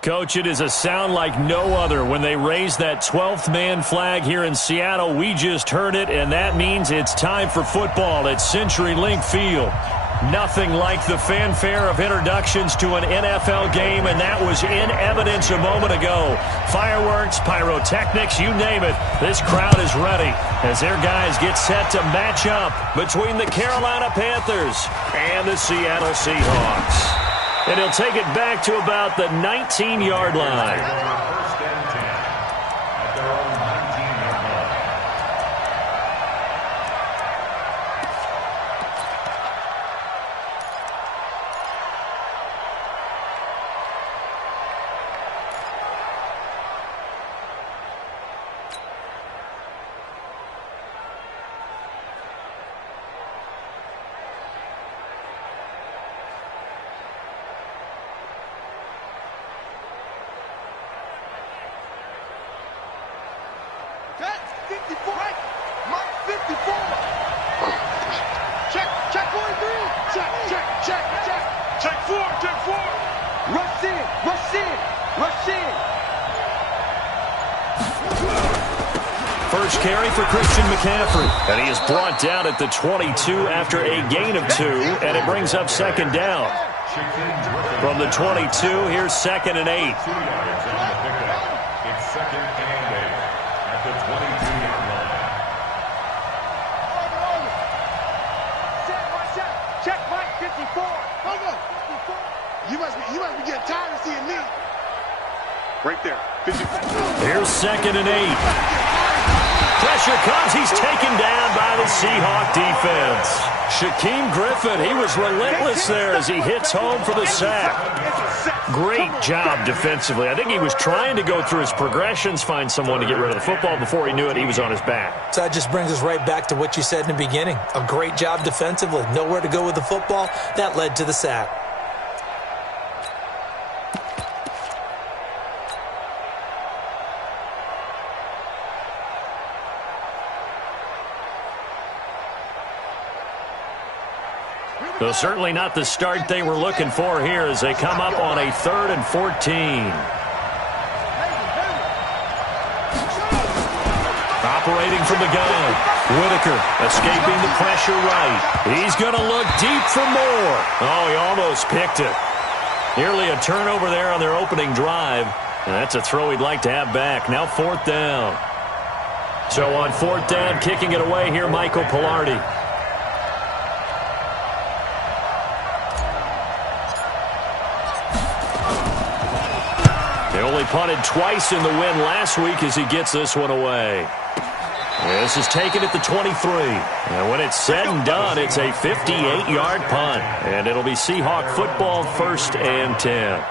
Coach, it is a sound like no other when they raise that 12th man flag here in Seattle. We just heard it, and that means it's time for football at CenturyLink Field. Nothing like the fanfare of introductions to an NFL game, and that was in evidence a moment ago. Fireworks, pyrotechnics, you name it. This crowd is ready as their guys get set to match up between the Carolina Panthers and the Seattle Seahawks. And he'll take it back to about the 19-yard line. First carry for Christian McCaffrey. And he is brought down at the 22 after a gain of 2, and it brings up second down. From the 22, here's 2nd and 8. It's 2nd and 8 at the 22-yard line. Check Mike 54. Hold on. 54. You must be getting tired of seeing me. Right there. 54. Here's 2nd and 8. Pressure comes. He's taken down by the Seahawk defense. Shaquem Griffin, he was relentless there as he hits home for the sack. Great job defensively. I think he was trying to go through his progressions, find someone to get rid of the football. Before he knew it, he was on his back. So that just brings us right back to what you said in the beginning. A great job defensively. Nowhere to go with the football. That led to the sack. So certainly not the start they were looking for here as they come up on a 3rd and 14. Operating from the gun, Whitaker escaping the pressure right. He's going to look deep for more. Oh, he almost picked it. Nearly a turnover there on their opening drive. And that's a throw he'd like to have back. Now 4th down. So on 4th down, kicking it away here, Michael Pilardi. They only punted twice in the win last week as he gets this one away. This is taken at the 23. And when it's said and done, it's a 58-yard punt. And it'll be Seahawk football, 1st and 10.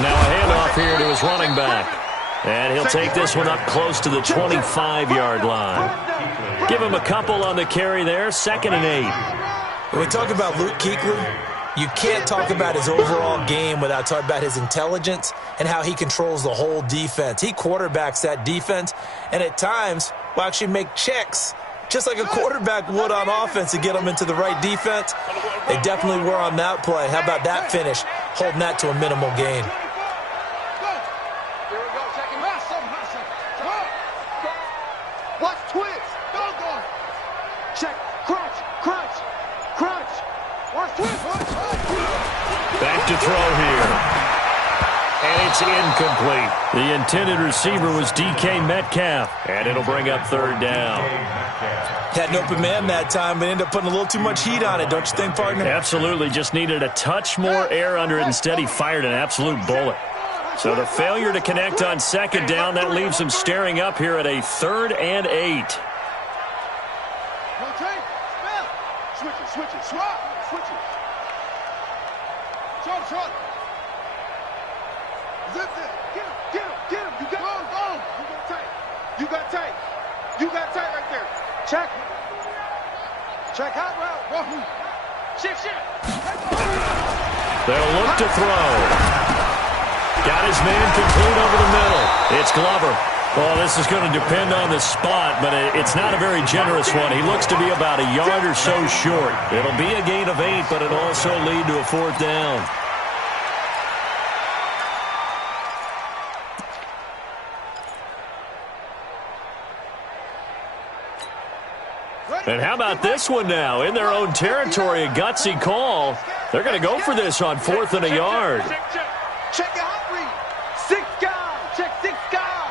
Now a handoff here to his running back. And he'll take this one up close to the 25-yard line. Give him a couple on the carry there, 2nd and 8. When we talk about Luke Kuechly, you can't talk about his overall game without talking about his intelligence and how he controls the whole defense. He quarterbacks that defense, and at times will actually make checks just like a quarterback would on offense to get them into the right defense. They definitely were on that play. How about that finish, holding that to a minimal gain. Watch twist. Go. Check. Crunch. Watch twist. Back to throw here. And it's incomplete. The intended receiver was DK Metcalf. And it'll bring up 3rd down. Had an open man that time, but ended up putting a little too much heat on it, don't you think, partner? Absolutely. Just needed a touch more air under it. Instead, he fired an absolute bullet. So the failure to connect on 2nd down, that leaves him staring up here at a 3rd and 8. Switch it. Short. Zip it. Get him. You got tight. Check. Check out route. Shift. They'll look to throw. Got his man complete over the middle. It's Glover. Well, this is going to depend on the spot, but it's not a very generous one. He looks to be about a yard or so short. It'll be a gain of 8, but it'll also lead to a 4th down. And how about this one now? In their own territory, a gutsy call. They're going to go for this on 4th and a yard. Check your hot read. 6 guys. Check 6 guys.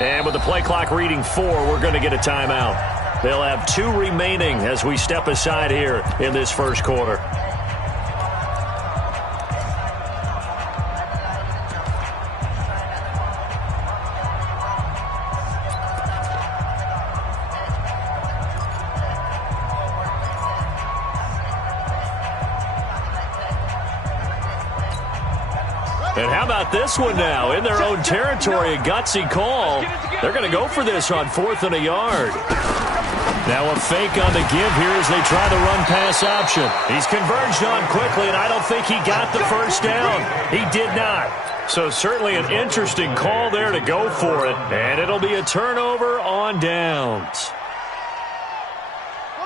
And with the play clock reading 4, we're going to get a timeout. They'll have 2 remaining as we step aside here in this first quarter. And how about this one now? In their own territory, a gutsy call. They're going to go for this on 4th and a yard. Now a fake on the give here as they try the run-pass option. He's converged on quickly, and I don't think he got the first down. He did not. So certainly an interesting call there to go for it. And it'll be a turnover on downs.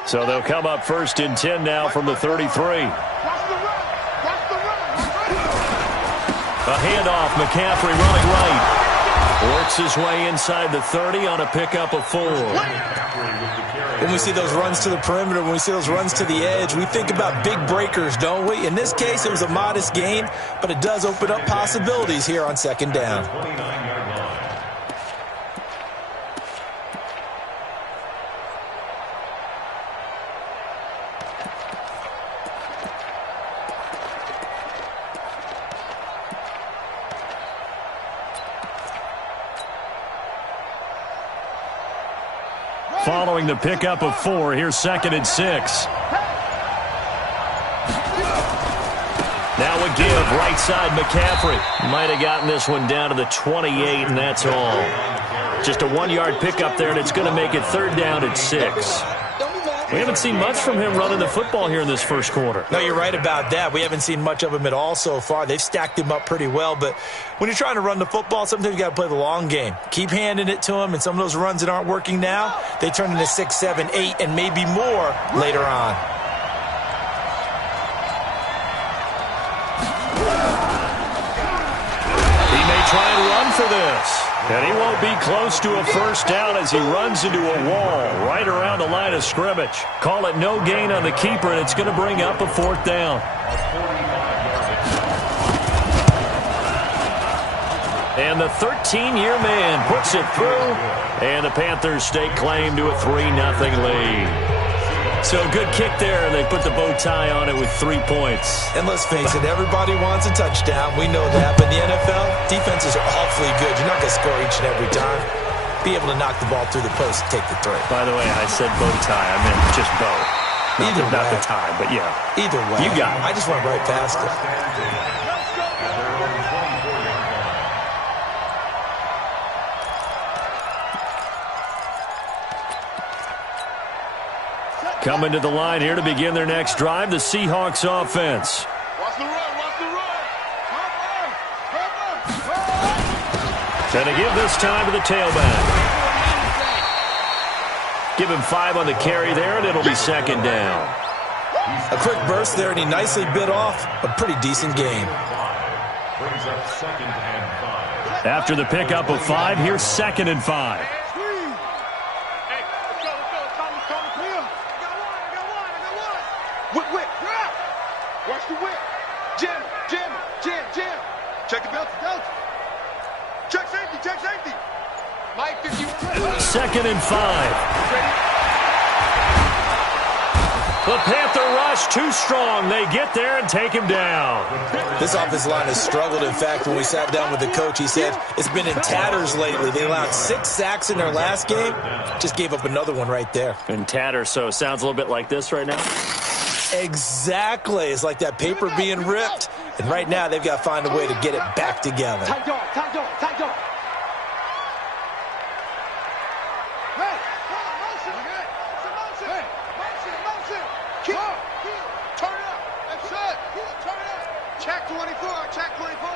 So they'll come up 1st and 10 now from the 33. A handoff, McCaffrey running right. Works his way inside the 30 on a pickup of 4. When we see those runs to the perimeter, when we see those runs to the edge, we think about big breakers, don't we? In this case, it was a modest gain, but it does open up possibilities here on 2nd down. Following the pickup of 4, here's 2nd and 6. Now a give, right side McCaffrey. Might have gotten this one down to the 28, and that's all. Just a 1-yard pickup there, and it's going to make it 3rd down at 6. We haven't seen much from him running the football here in this first quarter. No, you're right about that. We haven't seen much of him at all so far. They've stacked him up pretty well, but when you're trying to run the football, sometimes you got to play the long game. Keep handing it to him, and some of those runs that aren't working now, they turn into 6, 7, 8, and maybe more later on. He may try and run for this. And he won't be close to a first down as he runs into a wall right around the line of scrimmage. Call it no gain on the keeper, and it's going to bring up a 4th down. And the 13-year man puts it through, and the Panthers stake claim to a 3-0 lead. So a good kick there, and they put the bow tie on it with 3 points. And let's face it, everybody wants a touchdown. We know that. But in the NFL, defenses are awfully good. You're not going to score each and every time. Be able to knock the ball through the post and take the 3. By the way, I said bow tie. I meant just bow. Not the tie, but yeah. Either way. You got it. I just went right past it. Coming to the line here to begin their next drive, the Seahawks offense. Watch the run. Watch the run. And a give this time to the tailback. Give him 5 on the carry there, and it'll be 2nd down. A quick burst there, and he nicely bit off a pretty decent game. Brings up 2nd and 5. After the pickup of 5, here's 2nd and 5. Watch the whip. Jam. Check the belt. Check safety. Mike 51. 2nd and 5. The Panther rush too strong. They get there and take him down. This offensive line has struggled. In fact, when we sat down with the coach, he said it's been in tatters lately. They allowed 6 sacks in their last game. Just gave up another one right there. In tatters, so it sounds a little bit like this right now. Exactly. It's like that paper being ripped. And right now, they've got to find a way to get it back together. Tight dog, tight dog, tight dog. Hey, motion, man. It's a motion. Hey, motion. Keep up. Turn it up. That's it. Turn it up. Check 24, check 24.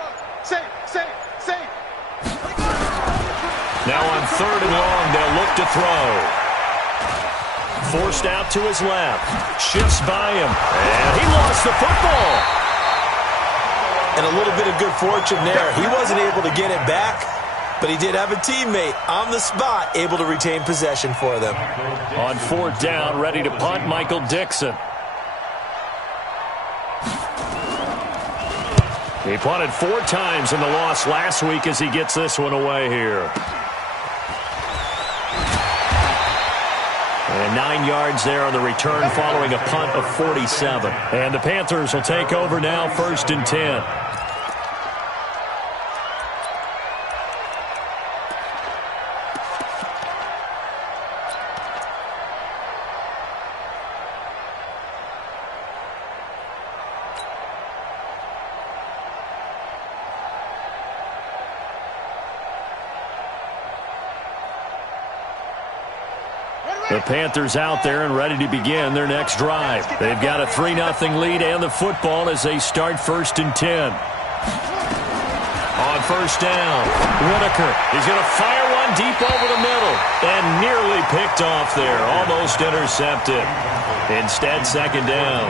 Save. Now on 3rd and long, they'll look to throw. Forced out to his left. Shifts by him. And he lost the football. And a little bit of good fortune there. He wasn't able to get it back, but he did have a teammate on the spot able to retain possession for them. On 4th down, ready to punt, Michael Dixon. He punted 4 times in the loss last week as he gets this one away here. And 9 yards there on the return following a punt of 47. And the Panthers will take over now, 1st and 10. The Panthers out there and ready to begin their next drive. They've got a 3-0 lead and the football as they start 1st and 10. On 1st down, Whitaker. He's going to fire one deep over the middle and nearly picked off there. Almost intercepted. Instead, 2nd down.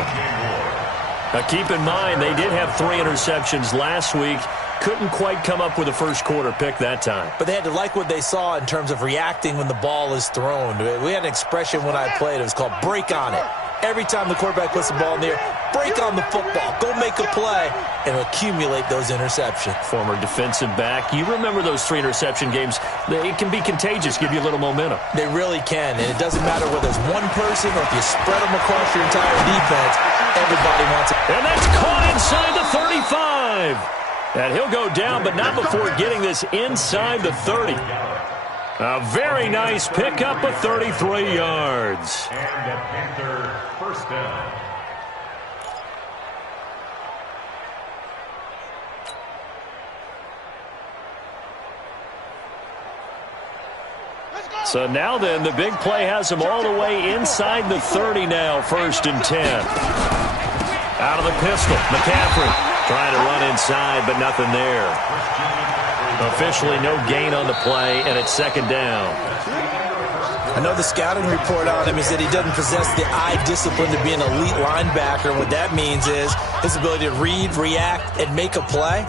Now keep in mind, they did have 3 interceptions last week. Couldn't quite come up with a first quarter pick that time. But they had to like what they saw in terms of reacting when the ball is thrown. We had an expression when I played. It was called break on it. Every time the quarterback puts the ball in the air, break on the football. Go make a play and accumulate those interceptions. Former defensive back. You remember those 3 interception games. It can be contagious, give you a little momentum. They really can, and it doesn't matter whether it's one person or if you spread them across your entire defense. Everybody wants it. And that's caught inside the 35. And he'll go down, but not before getting this inside the 30. A very nice pickup of 33 yards. And the Panther 1st down. So now then, the big play has them all the way inside the 30 now, 1st and 10. Out of the pistol, McCaffrey. Trying to run inside, but nothing there. Officially no gain on the play, and it's 2nd down. I know the scouting report on him is that he doesn't possess the eye discipline to be an elite linebacker. What that means is his ability to read, react, and make a play.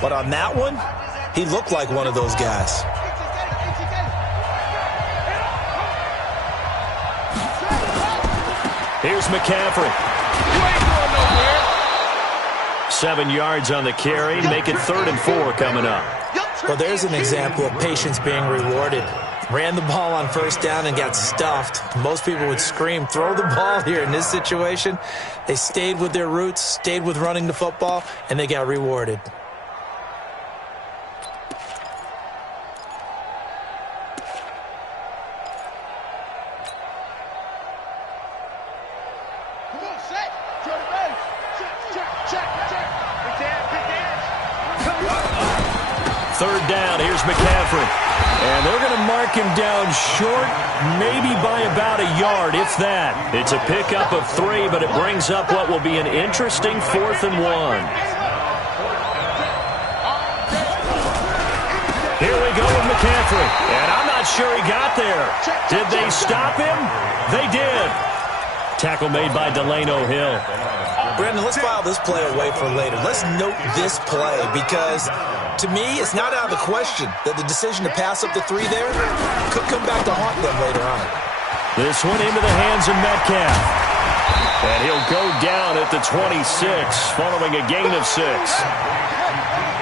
But on that one, he looked like one of those guys. Here's McCaffrey. 7 yards on the carry. Make it 3rd and 4 coming up. Well, there's an example of patience being rewarded. Ran the ball on 1st down and got stuffed. Most people would scream, throw the ball here. In this situation, they stayed with their roots, stayed with running the football, and they got rewarded. Third down, here's McCaffrey. And they're going to mark him down short, maybe by about a yard, if that. It's a pickup of 3, but it brings up what will be an interesting 4th and 1. Here we go with McCaffrey. And I'm not sure he got there. Did they stop him? They did. Tackle made by Delano Hill. Brendan, let's file this play away for later. Let's note this play because, to me, it's not out of the question that the decision to pass up the 3 there could come back to haunt them later on. This one into the hands of Metcalf. And he'll go down at the 26, following a gain of 6.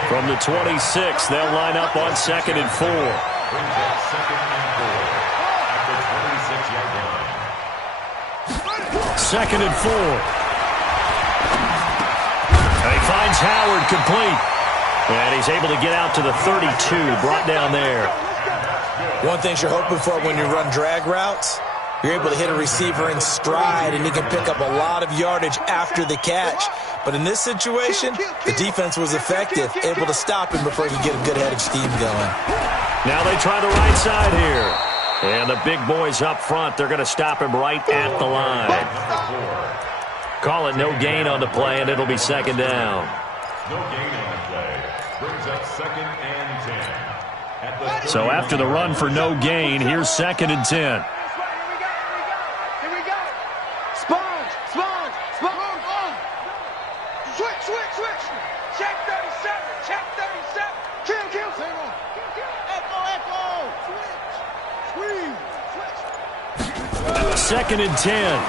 From the 26, they'll line up on 2nd and 4. Second and 4. And he finds Howard complete. And he's able to get out to the 32, brought down there. One thing you're hoping for when you run drag routes You're able to hit a receiver in stride, and he can pick up a lot of yardage after the catch. But in this situation, the defense was effective, able to stop him before he could get a good head of steam going. Now they try the right side here. And the big boys up front, they're going to stop him right at the line. Call it no gain on the play, and it'll be second down. No gain on the play. Brings up 2nd and 10. So after the run for no gain, here's 2nd and 10. Here we go. Sponge. Switch. Check 37. Kill. Echo. Switch. 2nd and 10.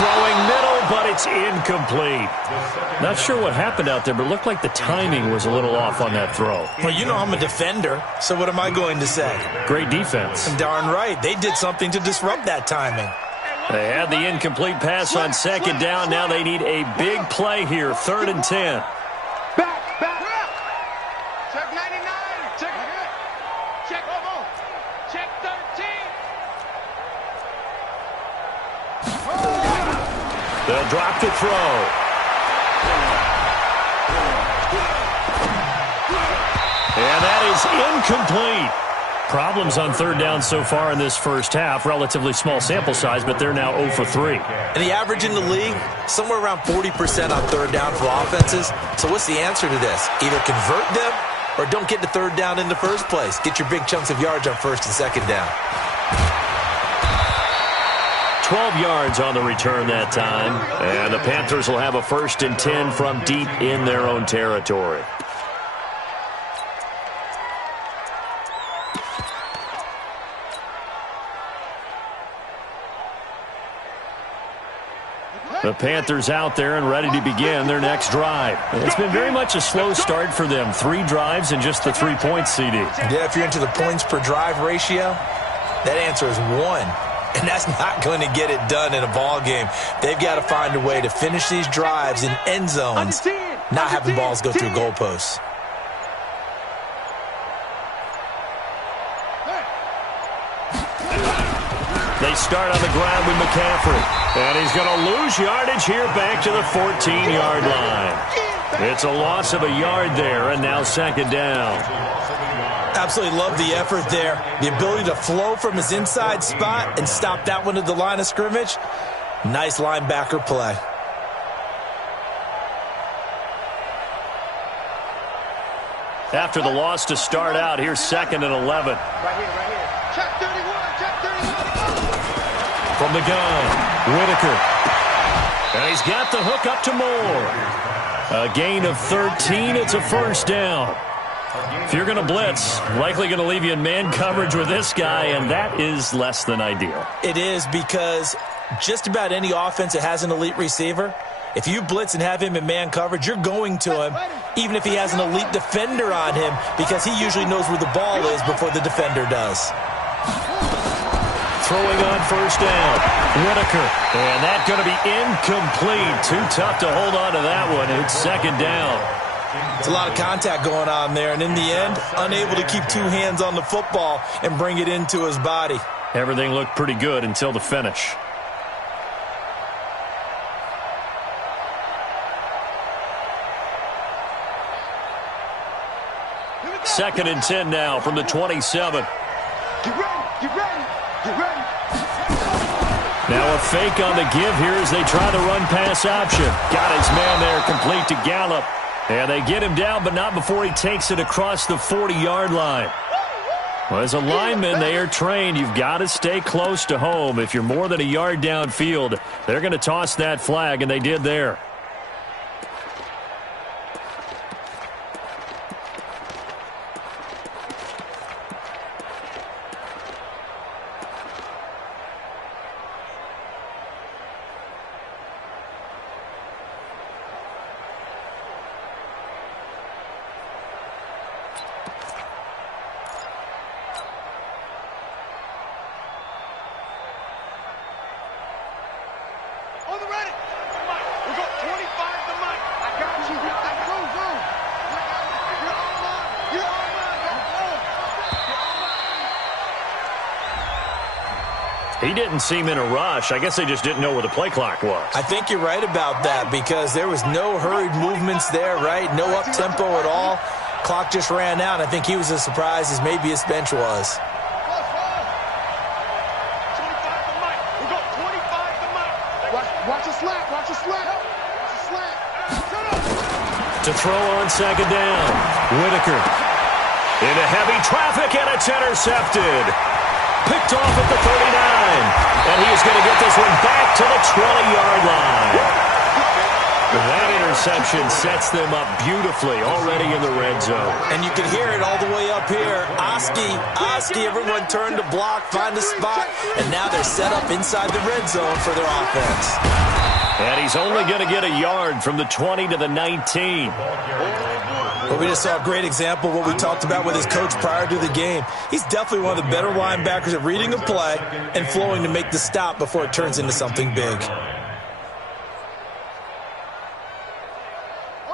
Throwing middle, but it's incomplete. Not sure what happened out there, but it looked like the timing was a little off on that throw. Well, you know I'm a defender, so what am I going to say? Great defense. Darn right. They did something to disrupt that timing. They had the incomplete pass on 2nd down. Now they need a big play here, 3rd and 10. Back. Check 99. Check 13. They'll drop the throw. And that is incomplete. Problems on 3rd down so far in this first half. Relatively small sample size, but they're now 0 for 3. And the average in the league, somewhere around 40% on 3rd down for offenses. So what's the answer to this? Either convert them or don't get to 3rd down in the first place. Get your big chunks of yards on 1st and 2nd down. 12 yards on the return that time. And the Panthers will have a 1st and 10 from deep in their own territory. The Panthers out there and ready to begin their next drive. It's been very much a slow start for them. 3 drives and just the 3 points, CD. Yeah, if you're into the points per drive ratio, that answer is 1. And that's not going to get it done in a ball game. They've got to find a way to finish these drives in end zones, not having balls go through goalposts. They start on the ground with McCaffrey. And he's going to lose yardage here back to the 14-yard line. It's a loss of a yard there, and now 2nd down. Absolutely love the effort there. The ability to flow from his inside spot and stop that one at the line of scrimmage. Nice linebacker play. After the loss to start out, here's 2nd and 11. Right here. Check 31. From the gun, Whitaker. And he's got the hook up to Moore. A gain of 13. It's a 1st down. If you're going to blitz, likely going to leave you in man coverage with this guy, and that is less than ideal. It is, because just about any offense that has an elite receiver, if you blitz and have him in man coverage, you're going to him, even if he has an elite defender on him, because he usually knows where the ball is before the defender does. Throwing on 1st down, Whitaker. And that's going to be incomplete. Too tough to hold on to that one. It's 2nd down. It's a lot of contact going on there, and in the end, unable to keep 2 hands on the football and bring it into his body. Everything looked pretty good until the finish. Second and 10 now from the 27. Get ready. Now a fake on the give here as they try the run-pass option. Got his man there complete to Gallup. And they get him down, but not before he takes it across the 40-yard line. Well, as a lineman, they are trained. You've got to stay close to home. If you're more than a yard downfield, they're going to toss that flag, and they did there. On the ready. We're going He didn't seem in a rush. I guess they just didn't know where the play clock was. I think you're right about that because there was no hurried movements there, right? No up-tempo at all. Clock just ran out. I think he was as surprised as maybe his bench was. Watch a slap. Watch a slap. Watch a slap. To throw on second down. Whitaker into heavy traffic, and it's intercepted. Picked off at the 39. And he is going to get this one back to the 20-yard line. That interception sets them up beautifully already in the red zone. And you can hear it all the way up here. Oski, everyone turned to block, find a spot, and now they're set up inside the red zone for their offense. And he's only going to get a yard from the 20 to the 19. Well, we just saw a great example of what we talked about with his coach prior to the game. He's definitely one of the better linebackers at reading a play and flowing to make the stop before it turns into something big.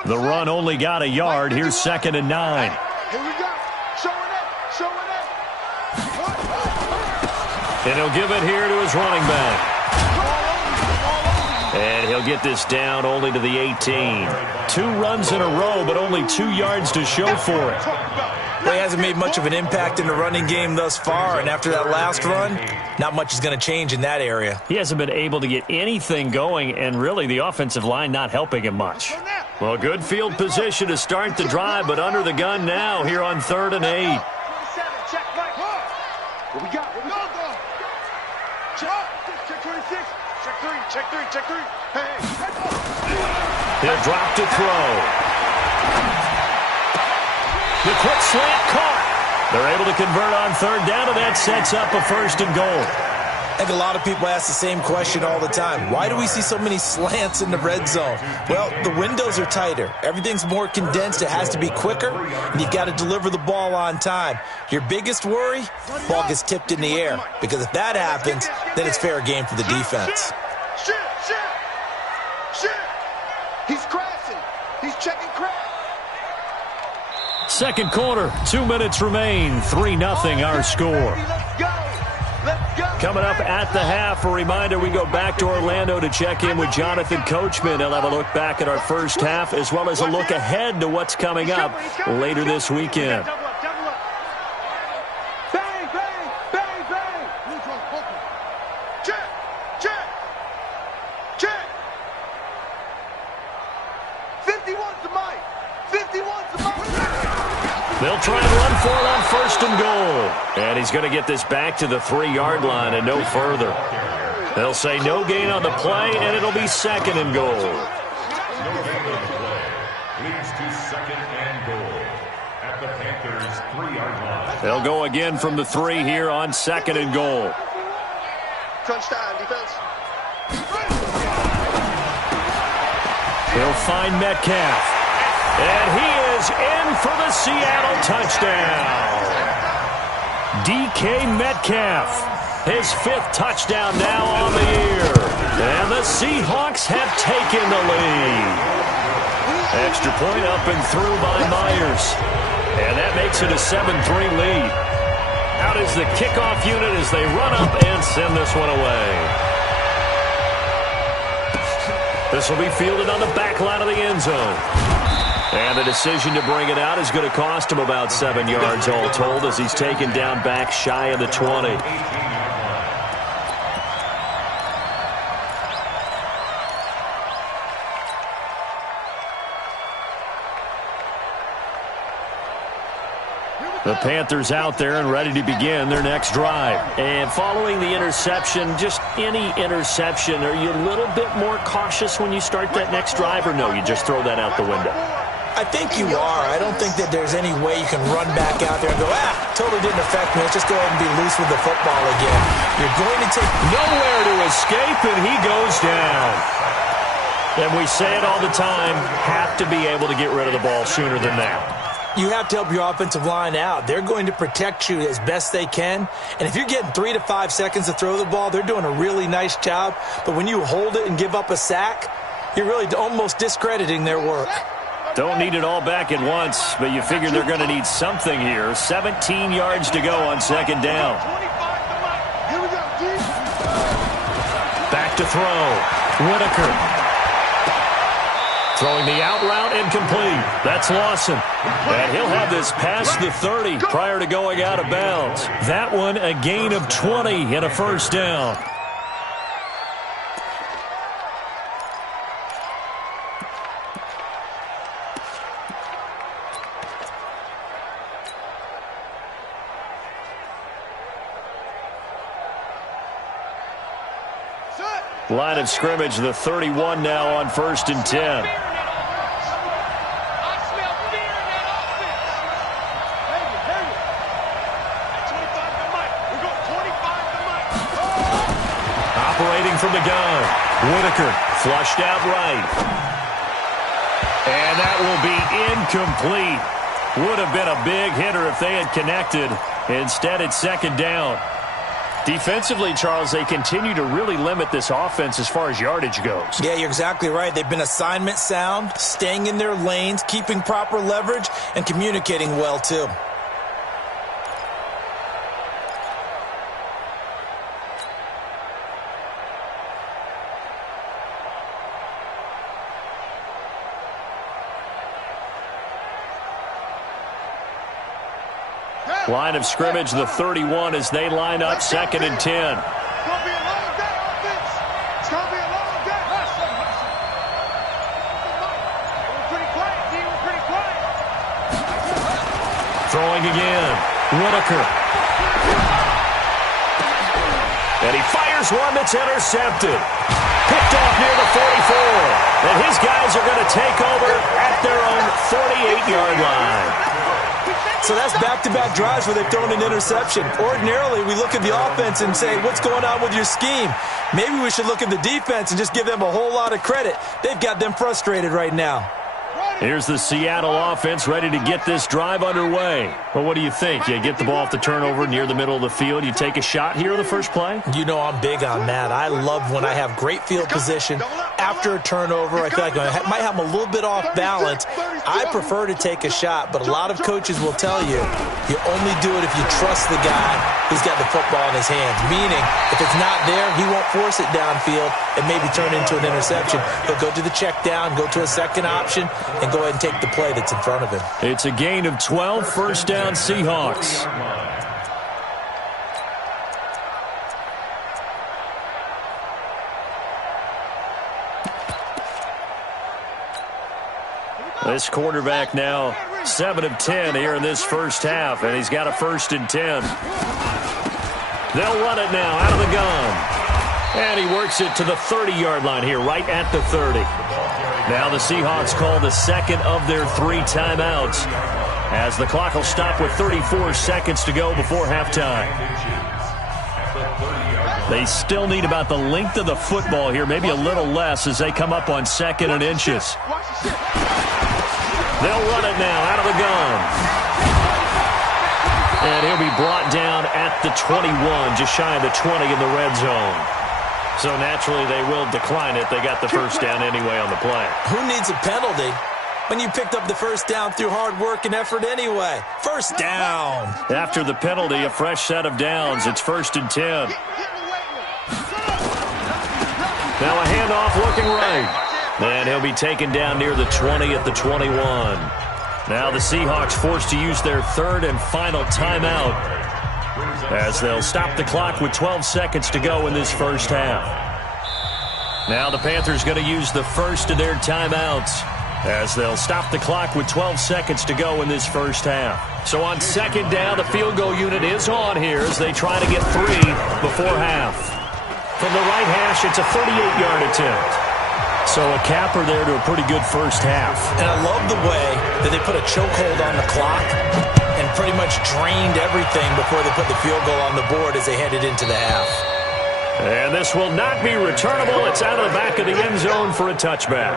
The run only got a yard. Here's 2nd and 9. Here we go. Showing it. And he'll give it here to his running back. And he'll get this down only to the 18. 2 runs in a row, but only 2 yards to show for it. Well, he hasn't made much of an impact in the running game thus far, and after that last run, not much is going to change in that area. He hasn't been able to get anything going, and really the offensive line not helping him much. Well, good field position to start the drive, but under the gun now here on 3rd and 8. 27, check right. What we got? Check 26. Check 3. Hey. He'll drop to throw. The quick slant caught. They're able to convert on 3rd down, and that sets up a 1st and goal. I think a lot of people ask the same question all the time. Why do we see so many slants in the red zone? Well, the windows are tighter. Everything's more condensed. It has to be quicker, and you've got to deliver the ball on time. Your biggest worry, ball gets tipped in the air, because if that happens, then it's fair game for the defense. Shit. He's crashing. He's checking crash. Second quarter, 2 minutes remain. 3-0 our score. Let's go. Coming up at the half, a reminder we go back to Orlando to check in with Jonathan Coachman. He'll have a look back at our first half as well as a look ahead to what's coming up later this weekend. Bang. Check. 51's the mic. They'll try and run for it on 1st and goal. And he's going to get this back to the 3-yard line and no further. They'll say no gain on the play, and it'll be 2nd and goal. Leads to 2nd and goal at the Panthers' 3-yard line. They'll go again from the 3 here on 2nd and goal. Crunch time, defense. He'll find Metcalf. And he is in for the Seattle touchdown. DK Metcalf, his 5th touchdown now on the year. And the Seahawks have taken the lead. Extra point up and through by Myers. And that makes it a 7-3 lead. Out is the kickoff unit as they run up and send this one away. This will be fielded on the back line of the end zone. And the decision to bring it out is going to cost him about 7 yards all told as he's taken down back shy of the 20. The Panthers out there and ready to begin their next drive. And following the interception, just any interception, are you a little bit more cautious when you start that next drive, or no, you just throw that out the window? I think you are. I don't think that there's any way you can run back out there and go, totally didn't affect me. Let's just go ahead and be loose with the football again. You're going to take nowhere to escape, and he goes down. And we say it all the time, have to be able to get rid of the ball sooner than that. You have to help your offensive line out. They're going to protect you as best they can. And if you're getting 3 to 5 seconds to throw the ball, they're doing a really nice job. But when you hold it and give up a sack, you're really almost discrediting their work. Don't need it all back at once, but you figure they're going to need something here. 17 yards to go on 2nd down. Back to throw. Whitaker. Throwing the out route incomplete. That's Lawson. And he'll have this past the 30 prior to going out of bounds. That one a gain of 20 and a first down. Line of scrimmage, the 31 now on 1st and 10. Operating from the gun. Whitaker flushed out right. And that will be incomplete. Would have been a big hitter if they had connected. Instead, it's second down. Defensively, Charles, they continue to really limit this offense as far as yardage goes. Yeah, you're exactly right. They've been assignment sound, staying in their lanes, keeping proper leverage, and communicating well, too. Line of scrimmage, the 31 as they line up 2nd and 10. It's going to be a long day, offense. It's going to be a long day. We're pretty quiet, D. We're pretty quiet. Throwing again. Whitaker. And he fires one that's intercepted. Picked off near the 44. And his guys are going to take over at their own 48-yard line. So that's back-to-back drives where they've thrown an interception. Ordinarily, we look at the offense and say, what's going on with your scheme? Maybe we should look at the defense and just give them a whole lot of credit. They've got them frustrated right now. Here's the Seattle offense ready to get this drive underway. Well, what do you think? You get the ball off the turnover near the middle of the field. You take a shot here on the first play? You know I'm big on that. I love when I have great field position after a turnover. I feel like I might have them a little bit off balance. I prefer to take a shot, but a lot of coaches will tell you, you only do it if you trust the guy who's got the football in his hands. Meaning, if it's not there, he won't force it downfield and maybe turn into an interception. He'll go to the check down, go to a second option, and go ahead and take the play that's in front of him. It's a gain of 12, first down Seahawks. This quarterback now 7 of 10 here in this first half, and he's got a 1st and 10. They'll run it now out of the gun. And he works it to the 30-yard line here, right at the 30. Now the Seahawks call the second of their 3 timeouts as the clock will stop with 34 seconds to go before halftime. They still need about the length of the football here, maybe a little less as they come up on 2nd and inches. They'll run it now out of the gun. And he'll be brought down at the 21, just shy of the 20 in the red zone. So naturally they will decline it. They got the first down anyway on the play. Who needs a penalty when you picked up the first down through hard work and effort anyway? First down. After the penalty, a fresh set of downs. It's 1st and 10. Now a handoff looking right. And he'll be taken down near the 20 at the 21. Now the Seahawks forced to use their 3rd and final timeout as they'll stop the clock with 12 seconds to go in this first half. Now the Panthers going to use the first of their timeouts as they'll stop the clock with 12 seconds to go in this first half. So on 2nd down, the field goal unit is on here as they try to get 3 before half. From the right hash, it's a 38-yard attempt. So a capper there to a pretty good first half. And I love the way that they put a chokehold on the clock and pretty much drained everything before they put the field goal on the board as they headed into the half. And this will not be returnable. It's out of the back of the end zone for a touchback.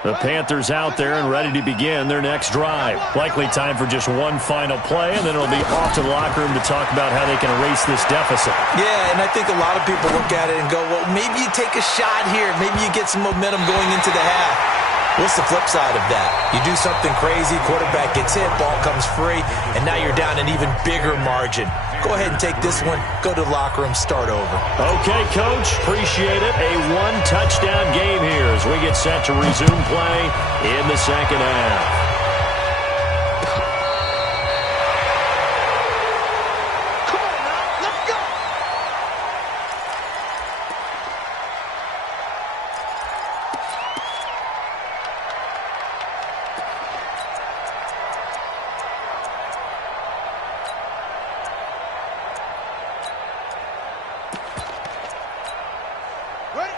The Panthers out there and ready to begin their next drive. Likely time for just one final play, and then it'll be off to the locker room to talk about how they can erase this deficit. Yeah, and I think a lot of people look at it and go, well, maybe you take a shot here. Maybe you get some momentum going into the half. What's the flip side of that? You do something crazy, quarterback gets hit, ball comes free, and now you're down an even bigger margin. Go ahead and take this one, go to the locker room, start over. Okay, Coach, appreciate it. A one-touchdown game here as we get set to resume play in the second half.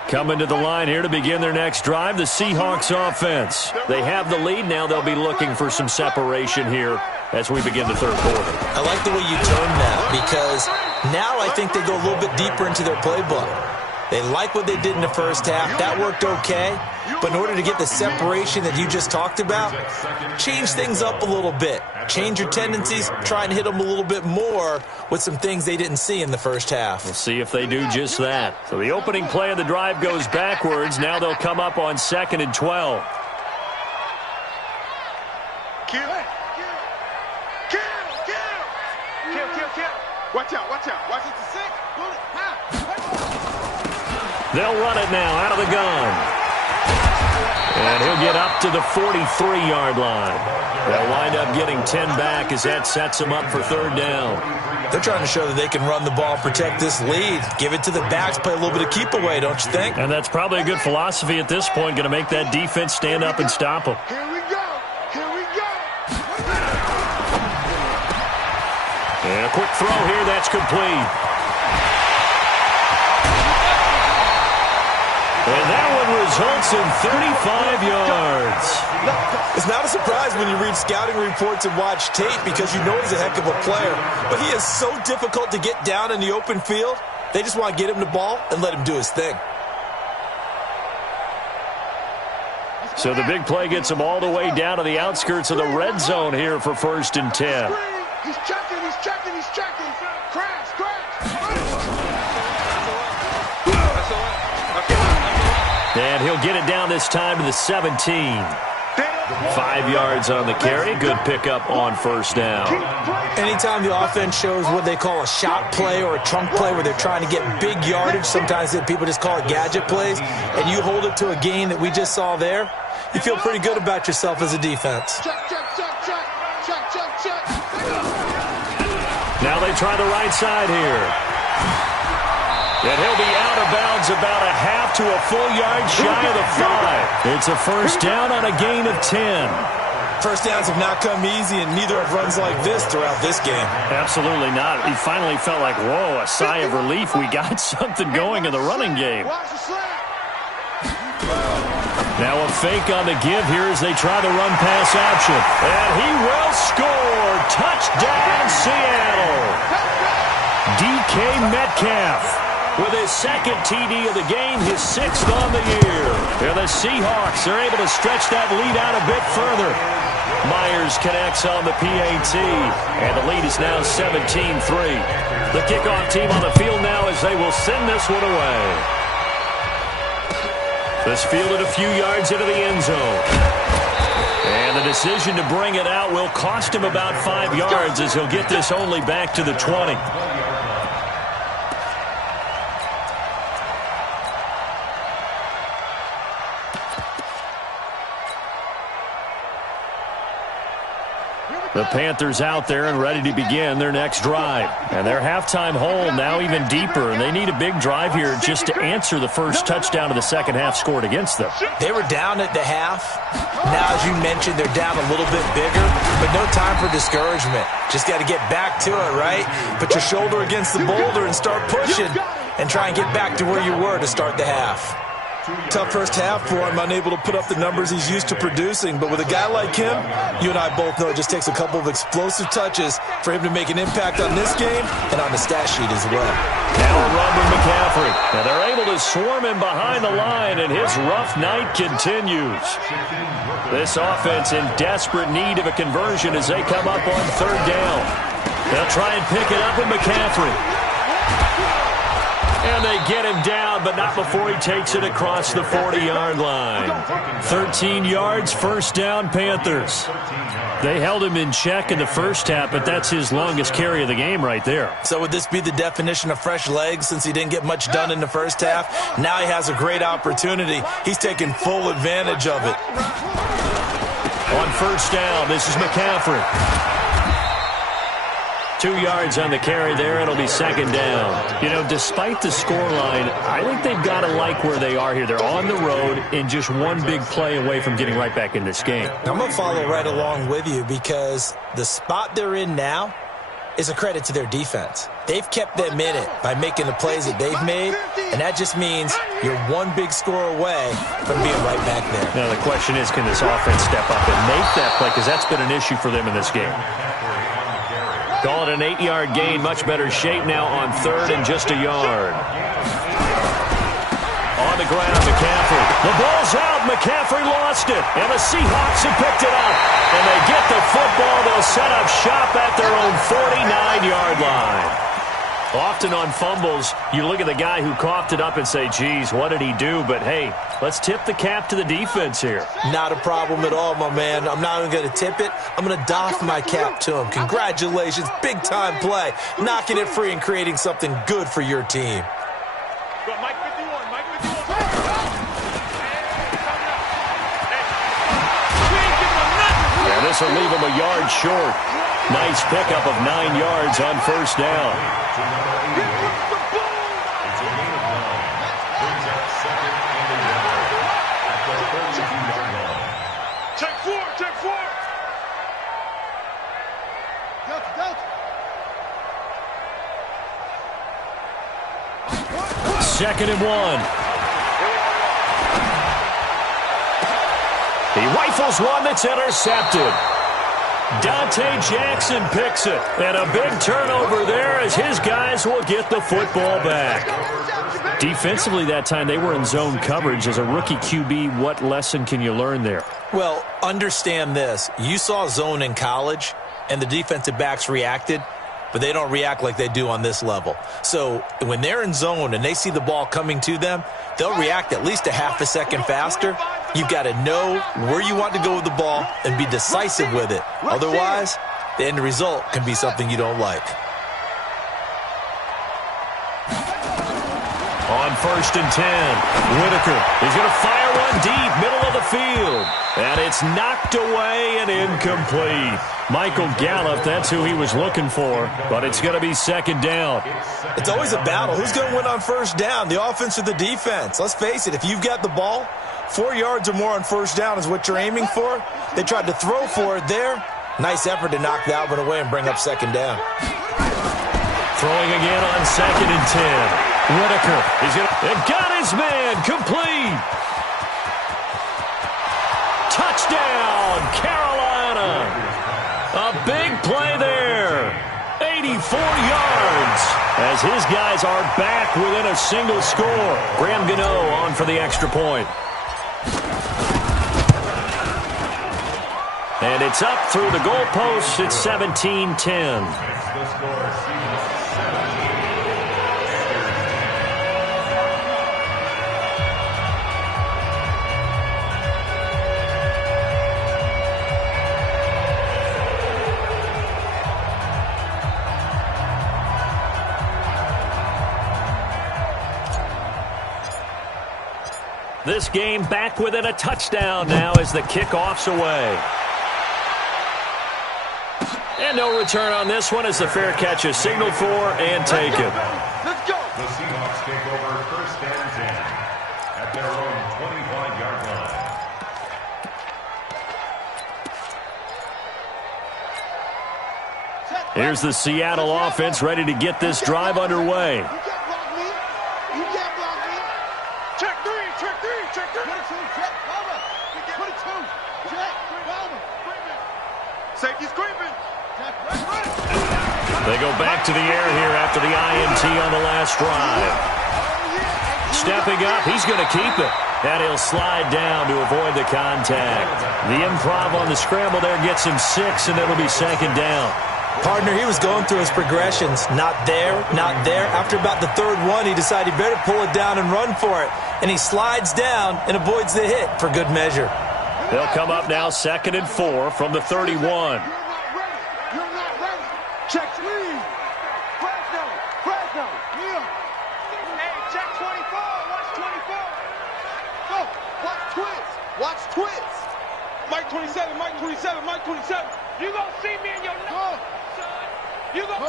Coming to the line here to begin their next drive, the Seahawks offense. They have the lead. Now they'll be looking for some separation here as we begin the third quarter. I like the way you term that because now I think they go a little bit deeper into their playbook. They like what they did in the first half. That worked okay. But in order to get the separation that you just talked about, change things up a little bit. Change your tendencies. Try and hit them a little bit more with some things they didn't see in the first half. We'll see if they do just that. So the opening play of the drive goes backwards. Now they'll come up on 2nd and 12. Kill. Watch out. Watch it to 6. Bullet. They'll run it now out of the gun. And he'll get up to the 43-yard line. They'll wind up getting 10 back as that sets them up for third down. They're trying to show that they can run the ball, protect this lead. Give it to the backs, play a little bit of keep away, don't you think? And that's probably a good philosophy at this point, going to make that defense stand up and stop them. Here we go. And a quick throw here, that's complete. And that one results in 35 yards. It's not a surprise when you read scouting reports and watch tape because you know he's a heck of a player. But he is so difficult to get down in the open field. They just want to get him the ball and let him do his thing. So the big play gets him all the way down to the outskirts of the red zone here for 1st and 10. He's checking. Crash. And he'll get it down this time to the 17. 5 yards on the carry. Good pickup on 1st down. Anytime the offense shows what they call a shot play or a trunk play where they're trying to get big yardage, sometimes people just call it gadget plays, and you hold it to a gain that we just saw there, you feel pretty good about yourself as a defense. Check. Now they try the right side here. And he'll be out of bounds about a half to a full yard shy of the 5. It's a 1st down on a gain of 10. First downs have not come easy, and neither have runs like this throughout this game. Absolutely not. He finally felt like, whoa, a sigh of relief. We got something going in the running game. Now a fake on the give here as they try the run-pass option. And he will score. Touchdown, Seattle. DK Metcalf with his 2nd TD of the game, his 6th on the year. And the Seahawks are able to stretch that lead out a bit further. Myers connects on the PAT, and the lead is now 17-3. The kickoff team on the field now as they will send this one away. This fielded a few yards into the end zone. And the decision to bring it out will cost him about 5 yards as he'll get this only back to the 20. The Panthers out there and ready to begin their next drive. And their halftime hole now even deeper, and they need a big drive here just to answer the first touchdown of the second half scored against them. They were down at the half. Now, as you mentioned, they're down a little bit bigger, but no time for discouragement. Just got to get back to it, right? Put your shoulder against the boulder and start pushing and try and get back to where you were to start the half. Tough first half for him, unable to put up the numbers he's used to producing. But with a guy like him, you and I both know it just takes a couple of explosive touches for him to make an impact on this game and on the stat sheet as well. Now a run with McCaffrey. And they're able to swarm him behind the line, and his rough night continues. This offense in desperate need of a conversion as they come up on 3rd down. They'll try and pick it up with McCaffrey. And they get him down, but not before he takes it across the 40-yard line. 13 yards, first down, Panthers. They held him in check in the first half, but that's his longest carry of the game right there. So would this be the definition of fresh legs since he didn't get much done in the first half? Now he has a great opportunity. He's taking full advantage of it. On first down, this is McCaffrey. 2 yards on the carry there. It'll be second down. You know, despite the scoreline, I think they've got to like where they are here. They're on the road and just one big play away from getting right back in this game. I'm going to follow right along with you because the spot they're in now is a credit to their defense. They've kept them in it by making the plays that they've made, and that just means you're one big score away from being right back there. Now, the question is, can this offense step up and make that play? Because that's been an issue for them in this game. Call it an 8-yard gain. Much better shape now on third and just a yard. On the ground, McCaffrey. The ball's out. McCaffrey lost it. And the Seahawks have picked it up. And they get the football. They'll set up shop at their own 49-yard line. Often on fumbles, you look at the guy who coughed it up and say, geez, what did he do? But, hey, let's tip the cap to the defense here. Not a problem at all, my man. I'm not even going to tip it. I'm going to doff my cap to him. Congratulations. Big-time play. Knocking it free and creating something good for your team. Yeah, this will leave him a yard short. Nice pickup of 9 yards on first down. Second and 1. He rifles one that's intercepted. Dante Jackson picks it. And a big turnover there as his guys will get the football back. Defensively that time, they were in zone coverage. As a rookie QB, what lesson can you learn there? Well, understand this. You saw zone in college, and the defensive backs reacted, but they don't react like they do on this level. So when they're in zone and they see the ball coming to them, they'll react at least a half a second faster. You've got to know where you want to go with the ball and be decisive with it. Otherwise, the end result can be something you don't like. On first and 10, Whitaker is going to fire one deep, middle of the field. And it's knocked away and incomplete. Michael Gallup, that's who he was looking for, but it's going to be second down. It's always a battle. Who's going to win on first down, the offense or the defense? Let's face it, if you've got the ball, 4 yards or more on first down is what you're aiming for. They tried to throw for it there. Nice effort to knock that one away and bring up second down. Throwing again on second and 10. Whitaker is going to got his man complete. Touchdown, Carolina. A big play there. 84 yards as his guys are back within a single score. Graham Gano on for the extra point. And it's up through the goalposts. It's 17-10. This game back within a touchdown now as the kickoff's away. And no return on this one as the fair catch is signaled for and taken. Let's go. The Seahawks take over first and 10 at their own 25-yard line. Here's the Seattle offense ready to get this drive underway. They go back to the air here after the INT on the last drive. Stepping up, he's going to keep it. And he'll slide down to avoid the contact. The improv on the scramble there gets him 6, and it'll be second down. Partner, he was going through his progressions. Not there, not there. After about the third one, he decided he better pull it down and run for it. And he slides down and avoids the hit for good measure. They'll come up now 2nd and 4 from the 31. You're not ready. Check three. Fresno. Yeah. Hey, check 24. Watch 24. Go. Watch twist. Mike 27. You gonna see me in your nose, son. You gonna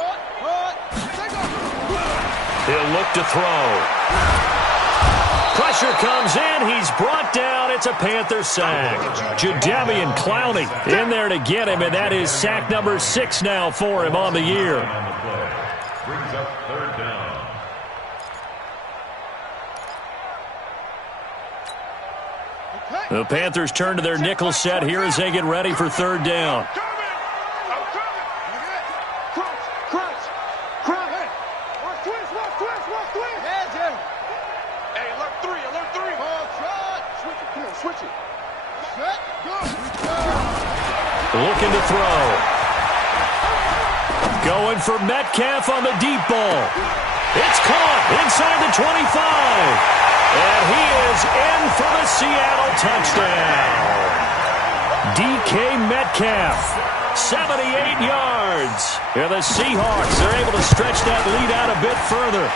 He'll look to throw. Pressure comes in. He's brought down. It's a Panther sack. Jadeveon Clowney in there to get him, and that is sack number 6 now for him on the year. Brings up 3rd down. The Panthers turn to their nickel set here as they get ready for 3rd down. Looking to throw. Going for Metcalf on the deep ball. It's caught inside the 25. And he is in for the Seattle touchdown. DK Metcalf, 78 yards. And the Seahawks are able to stretch that lead out a bit further.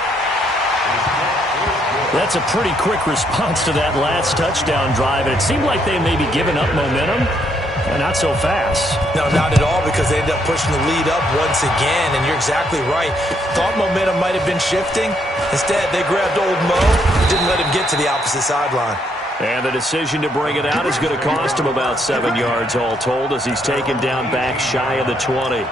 That's a pretty quick response to that last touchdown drive. And it seemed like they may be giving up momentum. Not so fast. No, not at all, because they ended up pushing the lead up once again, and you're exactly right. Thought momentum might have been shifting. Instead, they grabbed old Mo and didn't let him get to the opposite sideline. And the decision to bring it out is going to cost him about 7 yards all told as he's taken down back shy of the 20.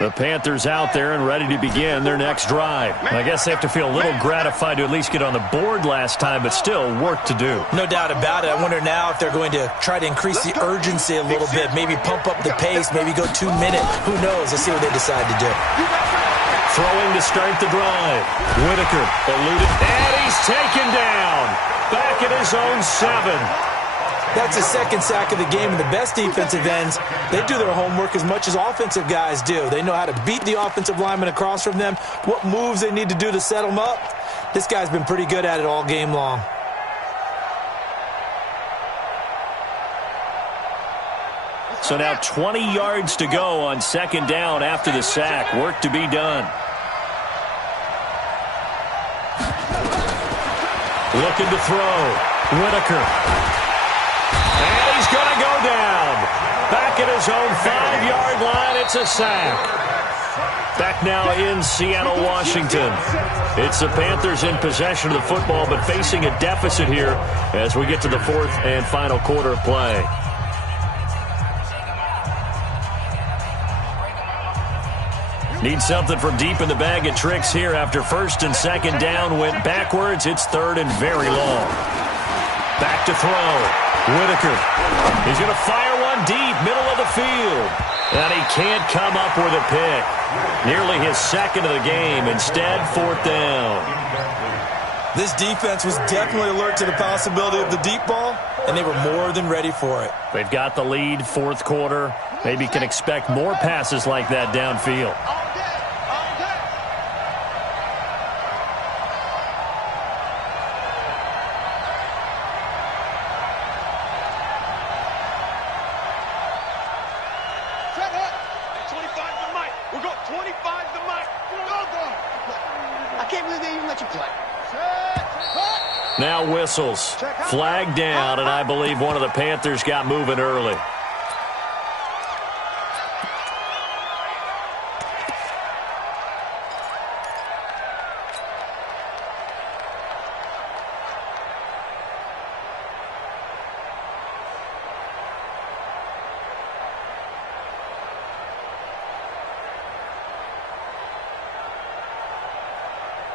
The Panthers out there and ready to begin their next drive. I guess they have to feel a little gratified to at least get on the board last time, but still work to do. No doubt about it. I wonder now if they're going to try to increase the urgency a little bit, maybe pump up the pace, maybe go 2 minute. Who knows? Let's see what they decide to do. Throwing to start the drive. Whitaker eluded, and he's taken down. Back at his own 7. That's the 2nd sack of the game, and the best defensive ends, they do their homework as much as offensive guys do. They know how to beat the offensive lineman across from them, what moves they need to do to set them up. This guy's been pretty good at it all game long. So now 20 yards to go on 2nd down after the sack. Work to be done. Looking to throw. Whitaker. And he's going to go down. Back at his own 5-yard line, it's a sack. Back now in Seattle, Washington. It's the Panthers in possession of the football, but facing a deficit here as we get to the 4th and final quarter of play. Need something from deep in the bag of tricks here after 1st and 2nd down went backwards. It's 3rd and very long. Back to throw. Whitaker. He's going to fire one deep, middle of the field. And he can't come up with a pick. Nearly his 2nd of the game. Instead, 4th down. This defense was definitely alert to the possibility of the deep ball, and they were more than ready for it. They've got the lead, 4th quarter. Maybe can expect more passes like that downfield. Now whistles. Flag down, and I believe one of the Panthers got moving early.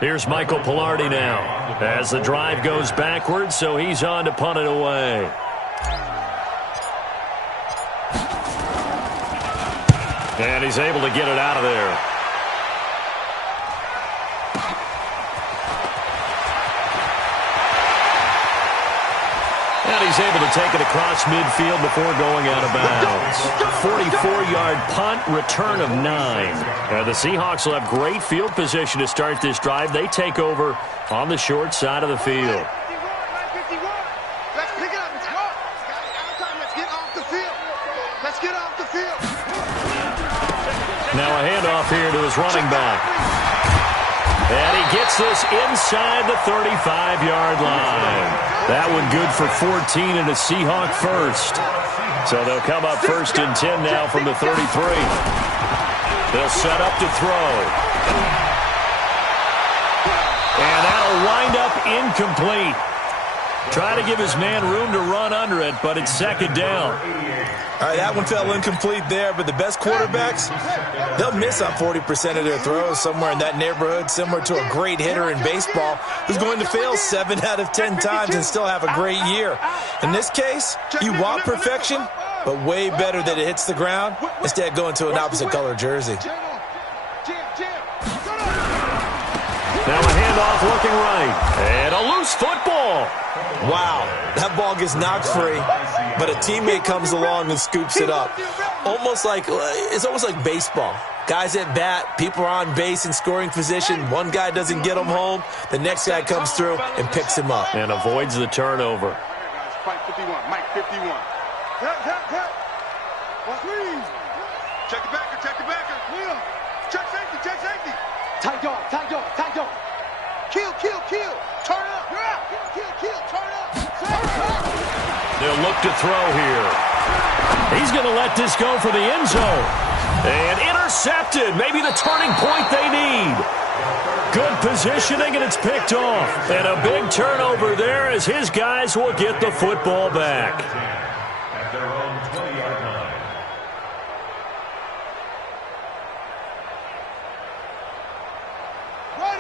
Here's Michael Pilardi now as the drive goes backwards, so he's on to punt it away. And he's able to get it out of there. And he's able to take it across midfield before going out of bounds. 44-yard punt, return of 9. The Seahawks will have great field position to start this drive. They take over on the short side of the field. Let's pick it up. Let's go. Let's get off the field. Let's get off the field. Now a handoff here to his running back. And he gets this inside the 35-yard line. That one good for 14 and a Seahawk first. So they'll come up 1st and 10 now from the 33. They'll set up to throw. And that'll wind up incomplete. Try to give his man room to run under it, but it's 2nd down. All right, that one fell incomplete there, but the best quarterbacks, they'll miss on 40% of their throws, somewhere in that neighborhood, similar to a great hitter in baseball who's going to fail 7 out of 10 times and still have a great year. In this case, you want perfection, but way better that it hits the ground instead going to an opposite color jersey. Now a handoff looking right. And a loose football. Wow, that ball gets knocked free, but a teammate comes along and scoops it up. It's almost like baseball. Guys at bat, people are on base in scoring position. One guy doesn't get him home. The next guy comes through and picks him up. And avoids the turnover. Mike 51, Mike 51. Check the backer, check the backer. Check safety, check safety. Tight dog. Kill. Turn up. Kill, turn up. They'll look to throw here. He's going to let this go for the end zone. And intercepted. Maybe the turning point they need. Good positioning, and it's picked off. And a big turnover there as his guys will get the football back. At their own 20-yard line.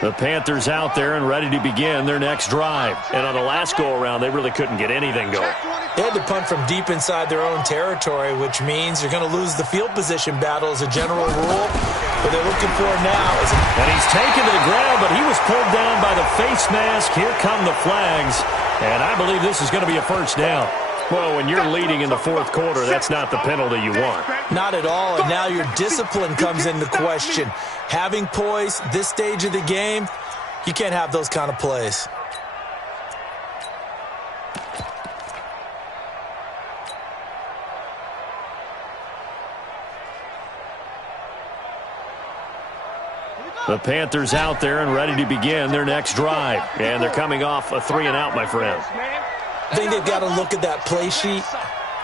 The Panthers out there and ready to begin their next drive. And on the last go-around, they really couldn't get anything going. They had to punt from deep inside their own territory, which means you're going to lose the field position battle as a general rule. What they're looking for now is... And he's taken to the ground, but he was pulled down by the face mask. Here come the flags. And I believe this is going to be a 1st down. Well, when you're leading in the 4th quarter, that's not the penalty you want. Not at all, and now your discipline comes into question. Having poise this stage of the game, you can't have those kind of plays. The Panthers out there and ready to begin their next drive. And they're coming off a 3-and-out, my friend. I think they've got to look at that play sheet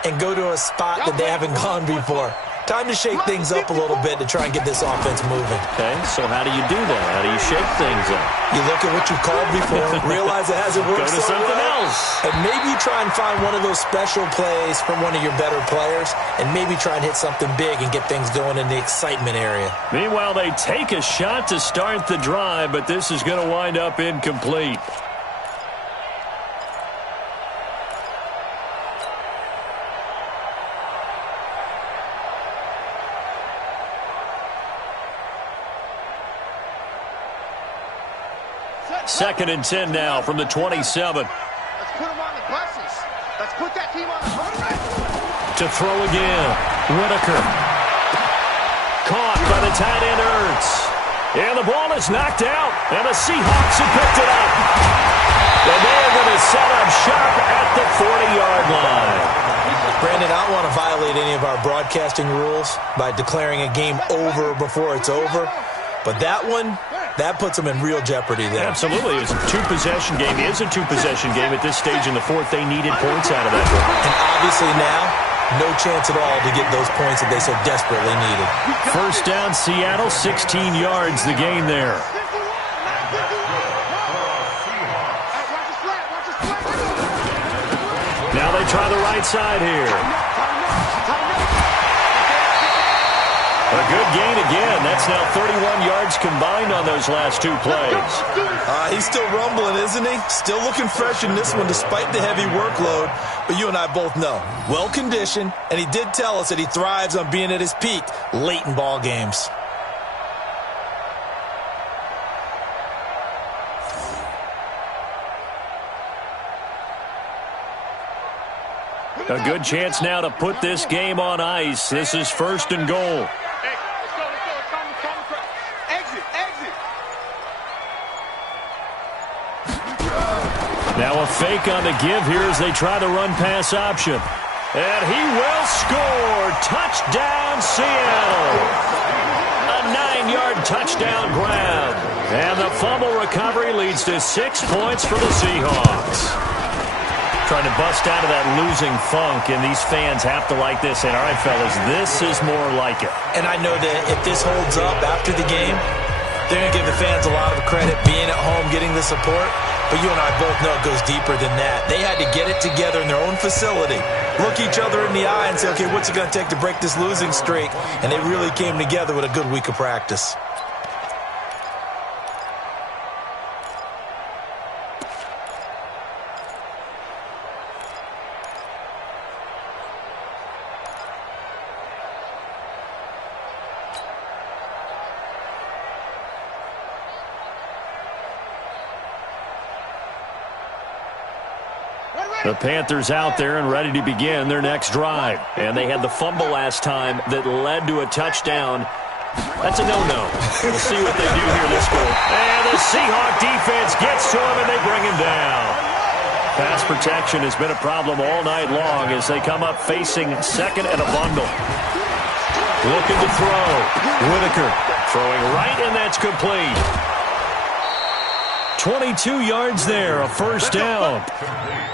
and go to a spot that they haven't gone before. Time to shake things up a little bit to try and get this offense moving. Okay, so how do you do that? How do you shake things up? You look at what you called before, realize it hasn't worked. Go to something else. And maybe try and find one of those special plays from one of your better players, and maybe try and hit something big and get things going in the excitement area. Meanwhile, they take a shot to start the drive, but this is going to wind up incomplete. Second and 10 now from the 27. Let's put them on the buses. Let's put that team on the buses. To throw again. Whitaker. Caught by the tight end Ertz. And the ball is knocked out. And the Seahawks have picked it up. And they are going to set up shop at the 40-yard line. Brandon, I don't want to violate any of our broadcasting rules by declaring a game over before it's over. But that one, that puts them in real jeopardy there. Absolutely. It was a two-possession game. It is a two-possession game. At this stage in the 4th, they needed points out of that one. And obviously now, no chance at all to get those points that they so desperately needed. 1st down, Seattle, 16 yards, the gain there. Now they try the right side here. A good gain again. That's now 31 yards combined on those last two plays. He's still rumbling, isn't he? Still looking fresh in this one despite the heavy workload. But you and I both know, well-conditioned, and he did tell us that he thrives on being at his peak late in ball games. A good chance now to put this game on ice. This is 1st and goal. Now a fake on the give here as they try the run-pass option. And he will score. Touchdown, Seattle. A 9-yard touchdown grab. And the fumble recovery leads to 6 points for the Seahawks. Trying to bust out of that losing funk, and these fans have to like this. And all right, fellas, this is more like it. And I know that if this holds up after the game, they're going to give the fans a lot of credit being at home, getting the support. But you and I both know it goes deeper than that. They had to get it together in their own facility, look each other in the eye and say, okay, what's it going to take to break this losing streak? And they really came together with a good week of practice. The Panthers out there and ready to begin their next drive. And they had the fumble last time that led to a touchdown. That's a no-no. We'll see what they do here this goal. And the Seahawk defense gets to him and they bring him down. Pass protection has been a problem all night long as they come up facing second and a bundle. Looking to throw. Whitaker throwing right, and that's complete. 22 yards there, a first down.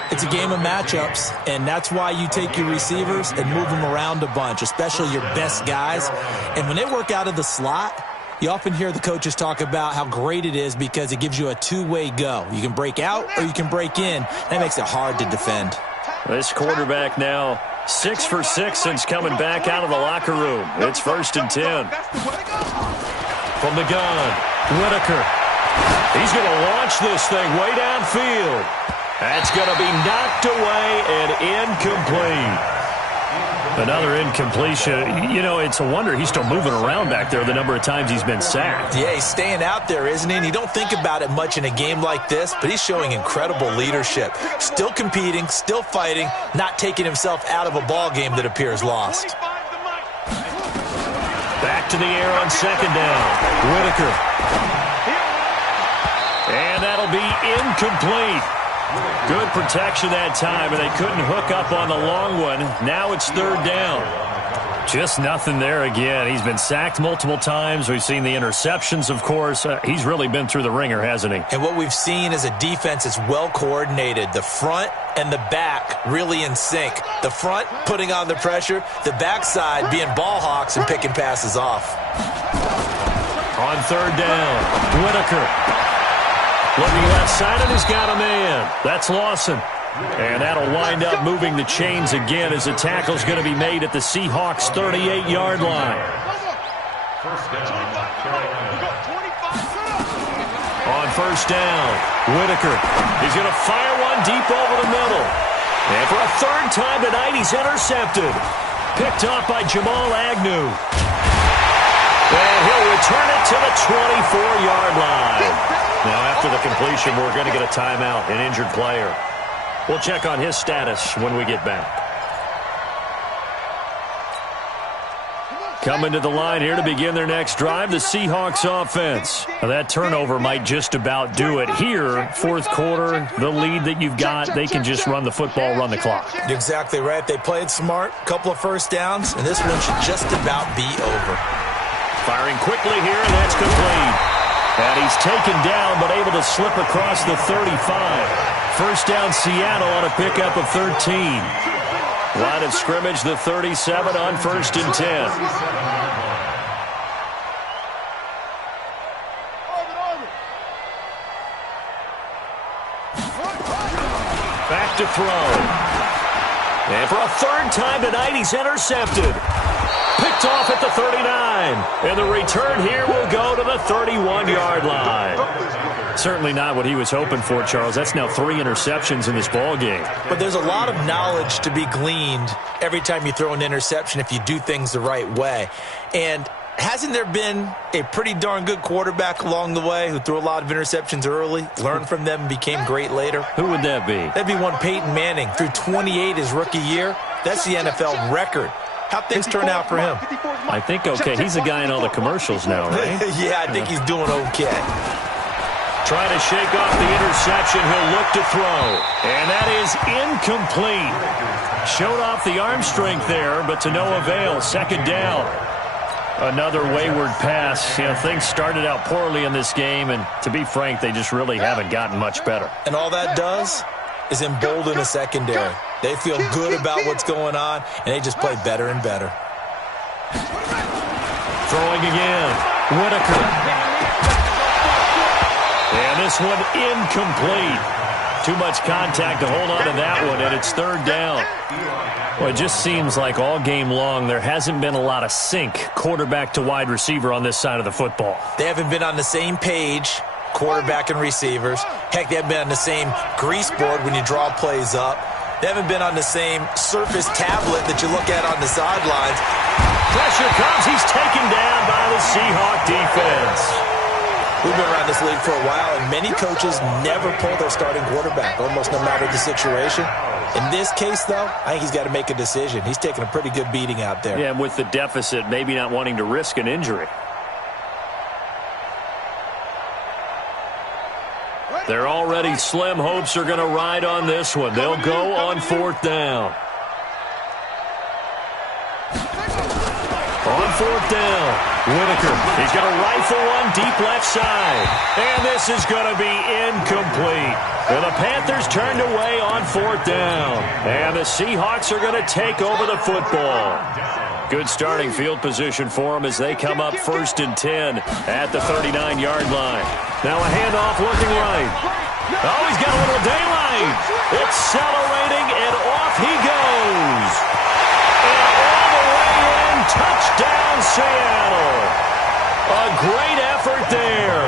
It's a game of matchups, and that's why you take your receivers and move them around a bunch, especially your best guys. And when they work out of the slot, you often hear the coaches talk about how great it is because it gives you a two-way go. You can break out or you can break in. That makes it hard to defend. This quarterback now 6 for 6 since coming back out of the locker room. It's 1st and 10. From the gun, Whitaker. He's going to launch this thing way downfield. That's going to be knocked away and incomplete. Another incompletion. You know, it's a wonder he's still moving around back there the number of times he's been sacked. Yeah, he's staying out there, isn't he? And you don't think about it much in a game like this, but he's showing incredible leadership. Still competing, still fighting, not taking himself out of a ball game that appears lost. Back to the air on second down. Whitaker. And that'll be incomplete. Good protection that time, and they couldn't hook up on the long one. Now it's third down. Just nothing there again. He's been sacked multiple times. We've seen the interceptions, of course. He's really been through the ringer, hasn't he? And what we've seen is a defense that's well coordinated. The front and the back really in sync. The front putting on the pressure, the backside being ball hawks and picking passes off. On third down, Whitaker. Looking left side, and he's got a man. That's Lawson. And that'll wind up moving the chains again as the tackle's going to be made at the Seahawks' 38-yard line. On first down, Whitaker. He's going to fire one deep over the middle. And for a third time tonight, he's intercepted. Picked off by Jamal Agnew. And he'll return it to the 24-yard line. Now, after the completion, we're going to get a timeout, an injured player. We'll check on his status when we get back. Coming to the line here to begin their next drive, the Seahawks offense. Now, that turnover might just about do it here. Fourth quarter, the lead that you've got, they can just run the football, run the clock. You're exactly right. They played smart, couple of first downs, and this one should just about be over. Firing quickly here, and that's complete. And he's taken down, but able to slip across the 35. First down, Seattle on a pickup of 13. Line of scrimmage, the 37 on 1st and 10. Back to throw. And for a third time tonight, he's intercepted. Picked off at the 39. And the return here will go to the 31-yard line. Certainly not what he was hoping for, Charles. That's now 3 interceptions in this ball game. But there's a lot of knowledge to be gleaned every time you throw an interception if you do things the right way. And hasn't there been a pretty darn good quarterback along the way who threw a lot of interceptions early, learned from them, and became great later? Who would that be? That'd be one Peyton Manning. Threw 28 his rookie year. That's the NFL record. How'd things turn out for him? I think okay. He's a guy in all the commercials now, right? Yeah, I think he's doing okay. Trying to shake off the interception. He'll look to throw. And that is incomplete. Showed off the arm strength there, but to no avail. Second down. Another wayward pass. Things started out poorly in this game, and to be frank, they just really haven't gotten much better. And all that does is embolden a secondary. They feel good about what's going on, and they just play better and better. Throwing again. Whitaker. And this one incomplete. Too much contact to hold on to that one, and it's third down. Well, it just seems like all game long there hasn't been a lot of sync quarterback to wide receiver on this side of the football. They haven't been on the same page, quarterback and receivers. Heck, they haven't been on the same grease board when you draw plays up. They haven't been on the same surface tablet that you look at on the sidelines. Pressure comes. He's taken down by the Seahawk defense. We've been around this league for a while, and many coaches never pull their starting quarterback, almost no matter the situation. In this case, though, I think he's got to make a decision. He's taking a pretty good beating out there. Yeah, and with the deficit, maybe not wanting to risk an injury. Their already slim hopes are going to ride on this one. They'll go on fourth down. On fourth down, Whitaker. He's going to rifle one deep left side. And this is going to be incomplete. And the Panthers turned away on fourth down. And the Seahawks are going to take over the football. Good starting field position for them as they come up 1st and 10 at the 39-yard line. Now a handoff working right. Oh, he's got a little daylight. Accelerating, and off he goes. And all the way in, touchdown Seattle. A great effort there.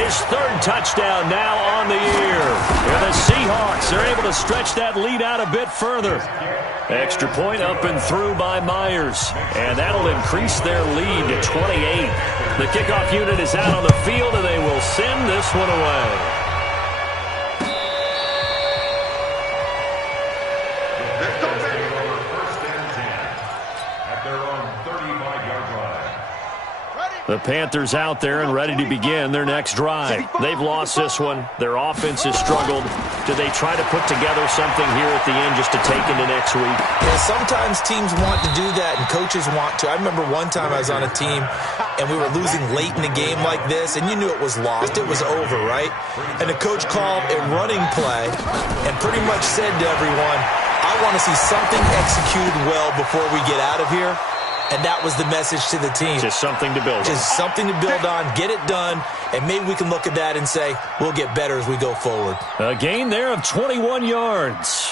His 3rd touchdown now on the year. And the Seahawks are able to stretch that lead out a bit further. Extra point up and through by Myers. And that'll increase their lead to 28. The kickoff unit is out on the field, and they will send this one away. The Panthers out there and ready to begin their next drive. They've lost this one. Their offense has struggled. Do they try to put together something here at the end just to take into next week? Yeah, sometimes teams want to do that and coaches want to. I remember one time I was on a team and we were losing late in a game like this, and you knew it was lost. It was over, right? And the coach called a running play and pretty much said to everyone, I want to see something executed well before we get out of here. And that was the message to the team. Just something to build on. Just something to build on, get it done, and maybe we can look at that and say, we'll get better as we go forward. A gain there of 21 yards.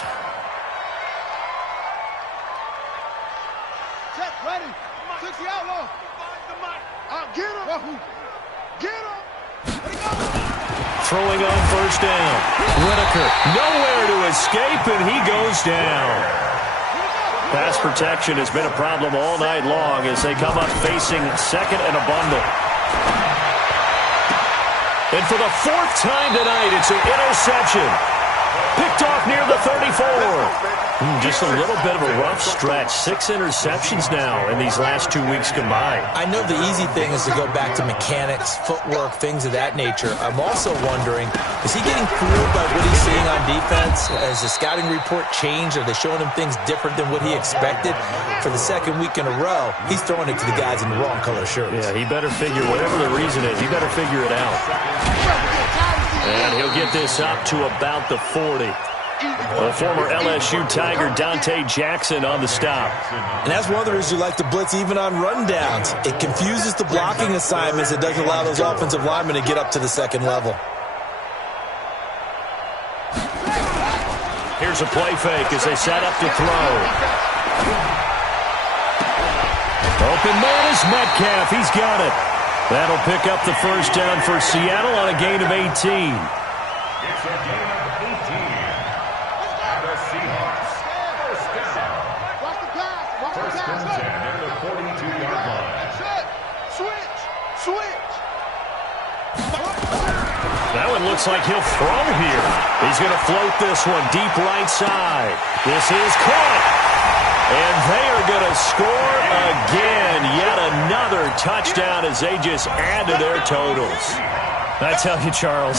Check, ready. 60 outlaw. Get him. Get him. Throwing on first down. Whitaker, nowhere to escape, and he goes down. Pass protection has been a problem all night long as they come up facing second and a bundle. And for the 4th time tonight, it's an interception. Picked off near the 34. Just a little bit of a rough stretch. 6 interceptions now in these last 2 weeks combined. I know the easy thing is to go back to mechanics, footwork, things of that nature. I'm also wondering, is he getting fooled by what he's seeing on defense? Has the scouting report changed? Are they showing him things different than what he expected? For the 2nd week in a row, he's throwing it to the guys in the wrong color shirts. Yeah, he better figure, whatever the reason is, he better figure it out. And he'll get this up to about the 40. The former LSU Tiger Dante Jackson on the stop. And that's one of the reasons you like to blitz even on rundowns. It confuses the blocking assignments. It doesn't allow those offensive linemen to get up to the 2nd level. Here's a play fake as they set up to throw. Open man is Metcalf. He's got it. That'll pick up the first down for Seattle on a gain of 18. It's a gain of 18. And the Seahawks first down. Watch the pass. Watch the First pass. and 10 at the 42-yard line. That's it. Switch. Switch. That one looks like he'll throw here. He's going to float this one deep right side. This is caught. And they are going to score again. Yet another touchdown as they just add to their totals. I tell you, Charles,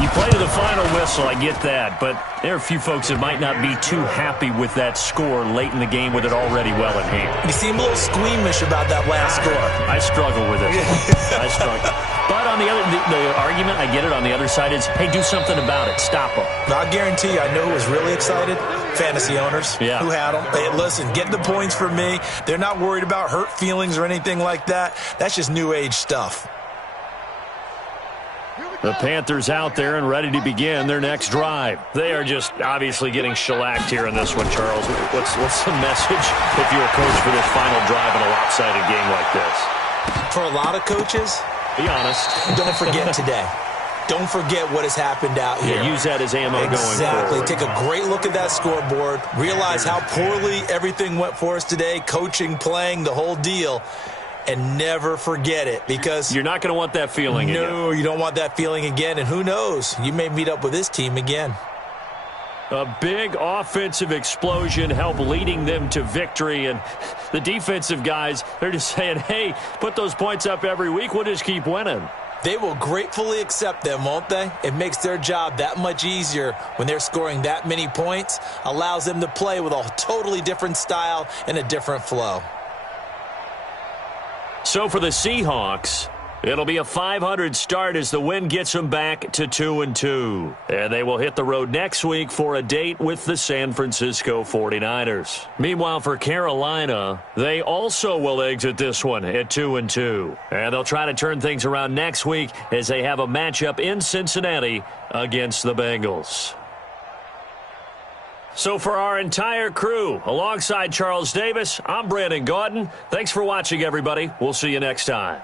you play to the final whistle, I get that. But there are a few folks that might not be too happy with that score late in the game with it already well in hand. You seem a little squeamish about that last score. I struggle with it. I struggle. But on the other, the argument, I get it, on the other side is, hey, do something about it. Stop them. I guarantee you, I know who was really excited. Fantasy owners who had them. Hey, listen, get the points for me. They're not worried about hurt feelings or anything like that. That's just new age stuff. The Panthers out there and ready to begin their next drive. They are just obviously getting shellacked here in this one, Charles. What's the message if you're a coach for this final drive in a lopsided game like this? For a lot of coaches, be honest. Don't forget today. Don't forget what has happened out here. Yeah, use that as ammo going forward. Exactly. Take a great look at that scoreboard. Realize how poorly everything went for us today. Coaching, playing, the whole deal. And never forget it, because you're not going to want that feeling again. No, you don't want that feeling again. And who knows? You may meet up with this team again. A big offensive explosion helped leading them to victory. And the defensive guys, they're just saying, hey, put those points up every week. We'll just keep winning. They will gratefully accept them, won't they? It makes their job that much easier when they're scoring that many points. Allows them to play with a totally different style and a different flow. So for the Seahawks, it'll be a .500 start as the win gets them back to 2-2. And they will hit the road next week for a date with the San Francisco 49ers. Meanwhile, for Carolina, they also will exit this one at 2-2. And they'll try to turn things around next week as they have a matchup in Cincinnati against the Bengals. So for our entire crew, alongside Charles Davis, I'm Brandon Gaudin. Thanks for watching, everybody. We'll see you next time.